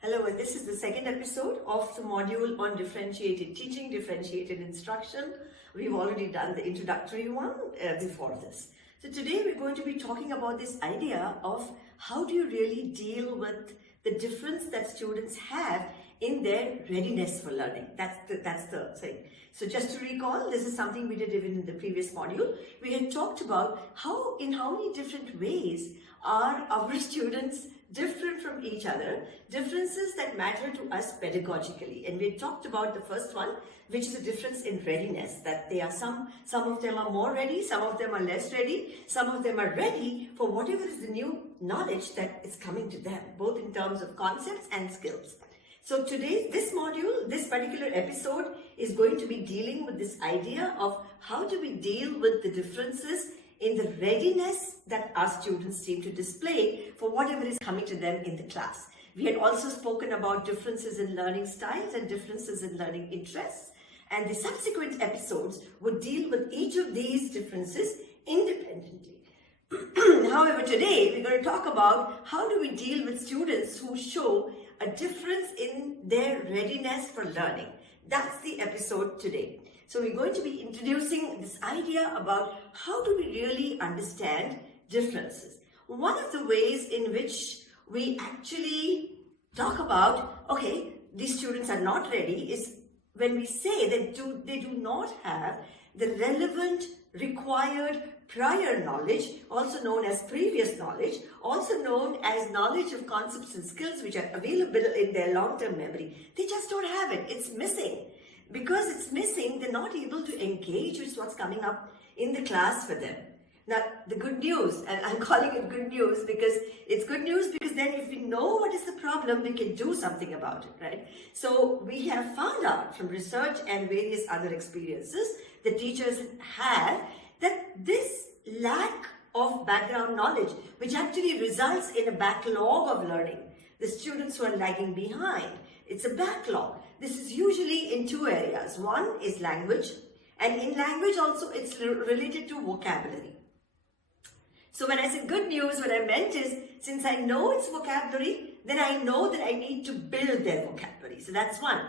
Hello, and this is the second episode of the module on differentiated teaching, differentiated instruction. We've already done the introductory one before this. So today we're going to be talking about this idea of how do you really deal with the difference that students have in their readiness for learning. That's the thing. So just to recall, this is something we did even in the previous module. We had talked about in how many different ways are our students different from each other, differences that matter to us pedagogically. And we talked about the first one, which is a difference in readiness, that they are some of them are more ready, some of them are less ready, some of them are ready for whatever is the new knowledge that is coming to them, both in terms of concepts and skills. So today, this module, this particular episode is going to be dealing with this idea of how do we deal with the differences in the readiness that our students seem to display for whatever is coming to them in the class. We had also spoken about differences in learning styles and differences in learning interests, and the subsequent episodes would deal with each of these differences independently. However, today we're going to talk about how do we deal with students who show a difference in their readiness for learning. That's the episode today. So we're going to be introducing this idea about how do we really understand differences. One of the ways in which we actually talk about, okay, these students are not ready, is when we say that they do not have the relevant required prior knowledge, also known as previous knowledge, also known as knowledge of concepts and skills which are available in their long-term memory. They just don't have it. It's missing. Because it's missing, they're not able to engage with what's coming up in the class for them. Now, the good news, and I'm calling it good news because it's good news because then if we know what is the problem, we can do something about it, right? So we have found out from research and various other experiences that teachers have that this lack of background knowledge, which actually results in a backlog of learning, the students who are lagging behind, it's a backlog. This is usually in two areas. One is language, and in language also it's related to vocabulary. So when I said good news, what I meant is, since I know it's vocabulary, then I know that I need to build their vocabulary. So that's one.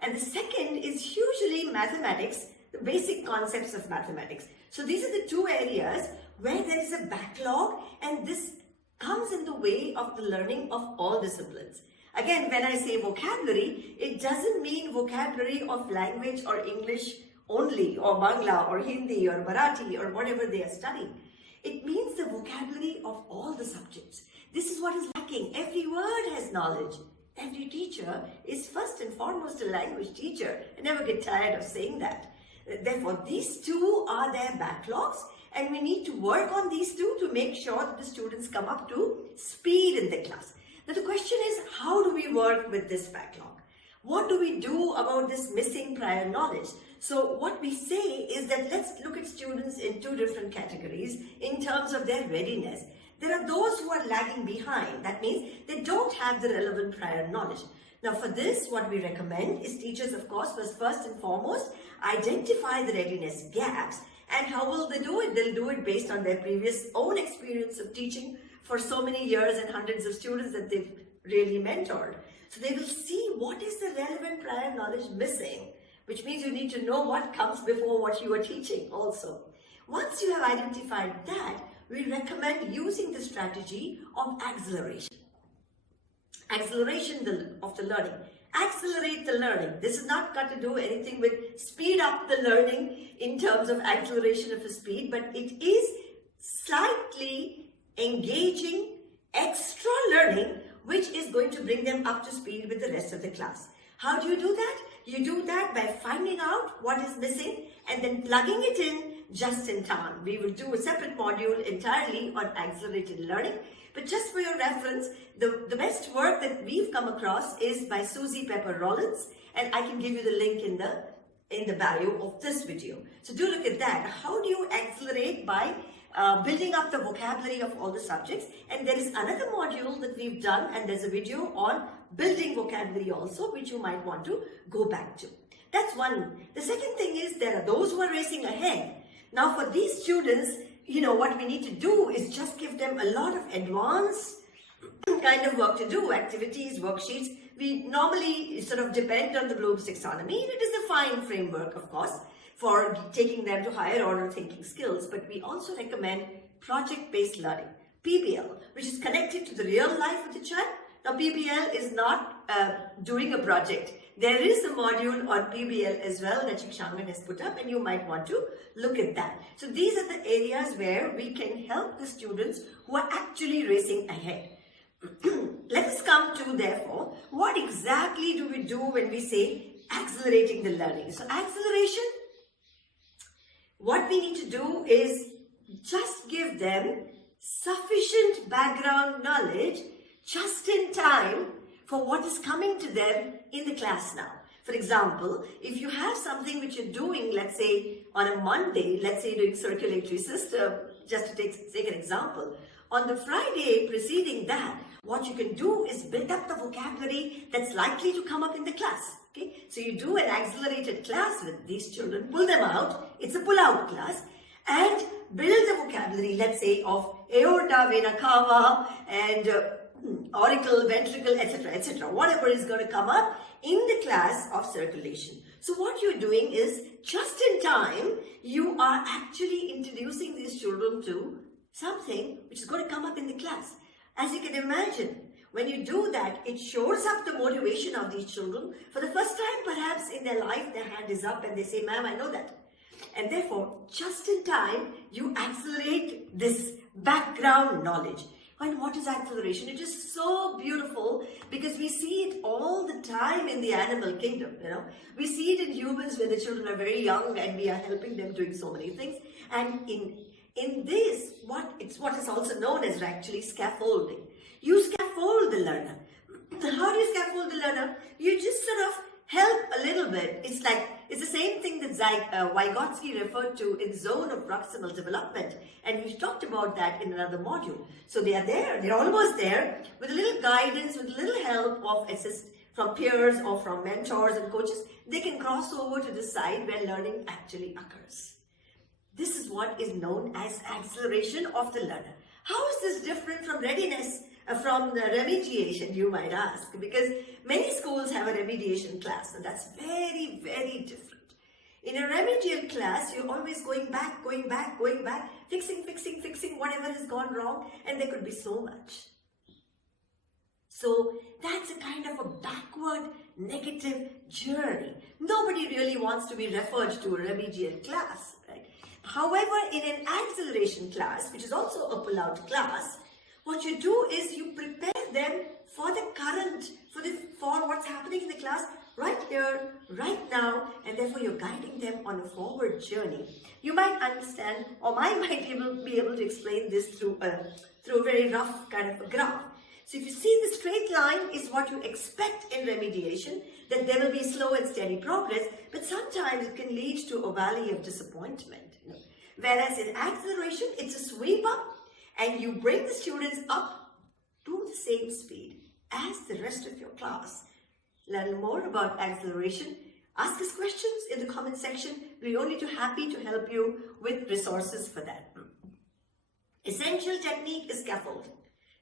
And the second is usually mathematics, the basic concepts of mathematics. So these are the two areas where there is a backlog, and this comes in the way of the learning of all disciplines. Again, when I say vocabulary, it doesn't mean vocabulary of language or English only, or Bangla or Hindi or Marathi or whatever they are studying. It means the vocabulary of all the subjects. This is what is lacking. Every word has knowledge. Every teacher is first and foremost a language teacher. I never get tired of saying that. Therefore, these two are their backlogs, and we need to work on these two to make sure that the students come up to speed in the class. Now the question is, how do we work with this backlog? What do we do about this missing prior knowledge? So what we say is that let's look at students in two different categories in terms of their readiness. There are those who are lagging behind. That means they don't have the relevant prior knowledge. Now for this, what we recommend is teachers, of course, must first and foremost identify the readiness gaps. And how will they do it? They'll do it based on their previous own experience of teaching for so many years and hundreds of students that they've really mentored. So they will see what is the relevant prior knowledge missing, which means you need to know what comes before what you are teaching also. Once you have identified that, we recommend using the strategy of acceleration. Acceleration of the learning. Accelerate the learning. This has not got to do anything with speed up the learning in terms of acceleration of the speed, but it is slightly engaging extra learning, which is going to bring them up to speed with the rest of the class. How do you do that? You do that by finding out what is missing and then plugging it in just in time. We will do a separate module entirely on accelerated learning, but just for your reference, the best work that we've come across is by Susie Pepper Rollins, and I can give you the link in the bio of this video. So do look at that. How do you accelerate? By building up the vocabulary of all the subjects. And there is another module that we've done, and there's a video on building vocabulary also, which you might want to go back to. That's one. The second thing is there are those who are racing ahead. Now for these students, what we need to do is just give them a lot of advanced kind of work to do, activities, worksheets, We normally sort of depend on the Bloom's taxonomy. It is a fine framework, of course, for taking them to higher order thinking skills, but we also recommend project-based learning, PBL, which is connected to the real life of the child. Now, PBL is not doing a project. There is a module on PBL as well that Shikshangan has put up, and you might want to look at that. So these are the areas where we can help the students who are actually racing ahead. Let us come to, therefore, what exactly do we do when we say accelerating the learning? So acceleration, what we need to do is just give them sufficient background knowledge just in time for what is coming to them in the class now. For example, if you have something which you're doing, let's say on a Monday, let's say doing circulatory system, just to take an example, on the Friday preceding that, what you can do is build up the vocabulary that's likely to come up in the class. Okay, so you do an accelerated class with these children, pull them out, it's a pull-out class, and build the vocabulary, let's say, of aorta, vena cava, and auricle, ventricle, etc., etc., whatever is going to come up in the class of circulation. So what you're doing is, just in time, you are actually introducing these children to something which is going to come up in the class. As you can imagine, when you do that, it shows up the motivation of these children. For the first time, perhaps in their life, their hand is up and they say, "Ma'am, I know that." And therefore, just in time, you accelerate this background knowledge. And what is acceleration? It is so beautiful because we see it all the time in the animal kingdom. We see it in humans when the children are very young and we are helping them doing so many things. And in this, what is also known as actually scaffolding. You scaffold the learner. How do you scaffold the learner? You just sort of help a little bit. It's the same thing that Vygotsky referred to in zone of proximal development, and we've talked about that in another module. So they are there, they're almost there, with a little guidance, with a little help of assist from peers or from mentors and coaches. They can cross over to the side where learning actually occurs. This is what is known as acceleration of the learner. How is this different from readiness, from the remediation, you might ask? Because many schools have a remediation class, and that's very, very different. In a remedial class, you're always going back, fixing whatever has gone wrong, and there could be so much. So that's a kind of a backward, negative journey. Nobody really wants to be referred to a remedial class, right? However, in an acceleration class, which is also a pull-out class, what you do is you prepare them for the current, for what's happening in the class right here, right now, and therefore you're guiding them on a forward journey. You might understand, or I might be able to explain this through a very rough kind of a graph. So if you see the straight line is what you expect in remediation, that there will be slow and steady progress, but sometimes it can lead to a valley of disappointment. Whereas in acceleration, it's a sweep up, and you bring the students up to the same speed as the rest of your class. Learn more about acceleration. Ask us questions in the comment section. We're only too happy to help you with resources for that. Essential technique is scaffolding.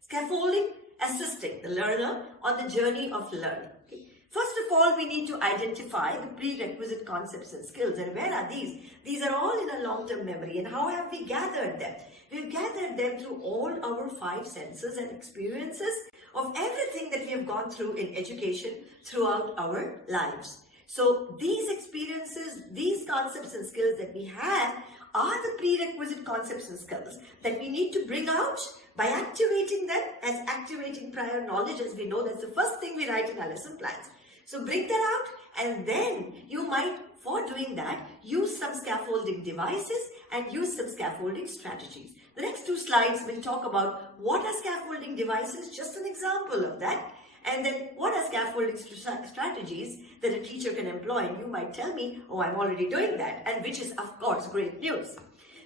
Scaffolding, assisting the learner on the journey of learning. Okay. First of all, we need to identify the prerequisite concepts and skills. And where are these? These are all in a long-term memory. And how have we gathered them? We've gathered them through all our 5 senses and experiences of everything that we have gone through in education throughout our lives. So these experiences, these concepts and skills that we have are the prerequisite concepts and skills that we need to bring out by activating them as activating prior knowledge. As we know, that's the first thing we write in our lesson plans. So bring that out, and then you might, for doing that, use some scaffolding devices and use some scaffolding strategies. The next 2 slides will talk about what are scaffolding devices, just an example of that, and then what are scaffolding strategies that a teacher can employ. And you might tell me, "Oh, I'm already doing that," and which is, of course, great news.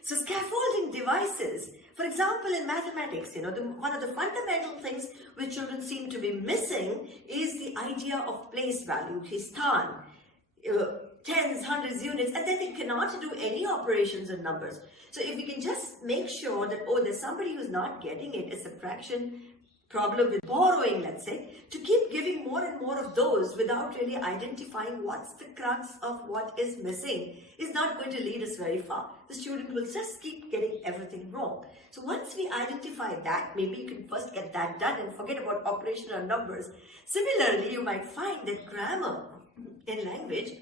So scaffolding devices, for example, in mathematics, one of the fundamental things which children seem to be missing is the idea of place value, histan, tens, hundreds, units, and then they cannot do any operations in numbers. So if we can just make sure that, oh, there's somebody who's not getting it, a subtraction, problem with borrowing, let's say, to keep giving more and more of those without really identifying what's the crux of what is missing is not going to lead us very far. The student will just keep getting everything wrong. So once we identify that, maybe you can first get that done and forget about operational numbers. Similarly, you might find that grammar in language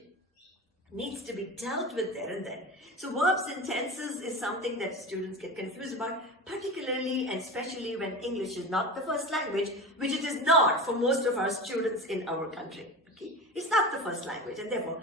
needs to be dealt with there and then. So verbs and tenses is something that students get confused about, particularly and especially when English is not the first language, which it is not for most of our students in our country. Okay, it's not the first language, and therefore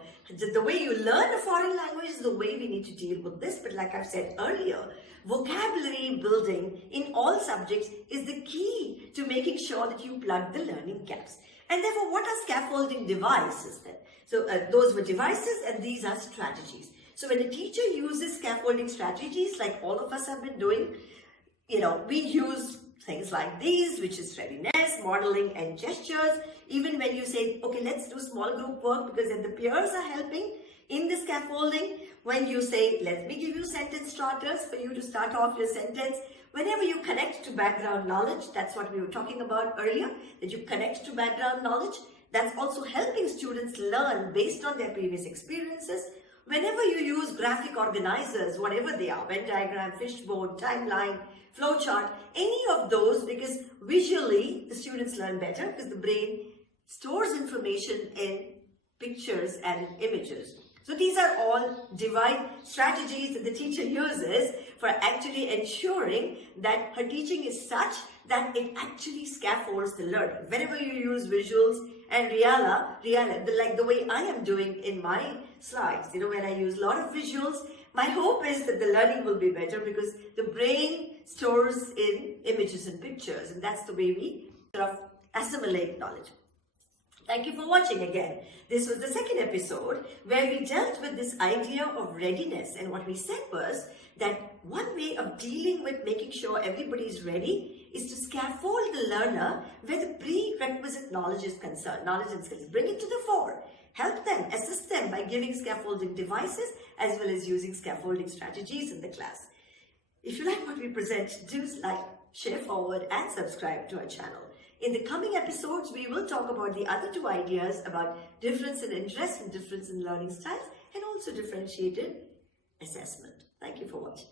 the way you learn a foreign language is the way we need to deal with this. But like I've said earlier, vocabulary building in all subjects is the key to making sure that you plug the learning gaps. And therefore, what are scaffolding devices then? So those were devices and these are strategies. So when a teacher uses scaffolding strategies, like all of us have been doing, we use things like these, which is readiness, modeling, and gestures. Even when you say, okay, let's do small group work because then the peers are helping in the scaffolding. When you say, let me give you sentence starters for you to start off your sentence. Whenever you connect to background knowledge, that's what we were talking about earlier, that you connect to background knowledge. That's also helping students learn based on their previous experiences. Whenever you use graphic organizers, whatever they are, Venn diagram, fishbone, timeline, flowchart, any of those, because visually the students learn better because the brain stores information in pictures and in images. So these are all device strategies that the teacher uses for actually ensuring that her teaching is such that it actually scaffolds the learning. Whenever you use visuals and like the way I am doing in my slides, when I use a lot of visuals, my hope is that the learning will be better because the brain stores in images and pictures, and that's the way we sort of assimilate knowledge. Thank you for watching again. This was the second episode where we dealt with this idea of readiness, and what we said was that one way of dealing with making sure everybody is ready is to scaffold the learner where the prerequisite knowledge is concerned, knowledge and skills. Bring it to the fore. Help them, assist them by giving scaffolding devices as well as using scaffolding strategies in the class. If you like what we present, do like, share forward and subscribe to our channel. In the coming episodes, we will talk about the other two ideas about difference in interest and difference in learning styles and also differentiated assessment. Thank you for watching.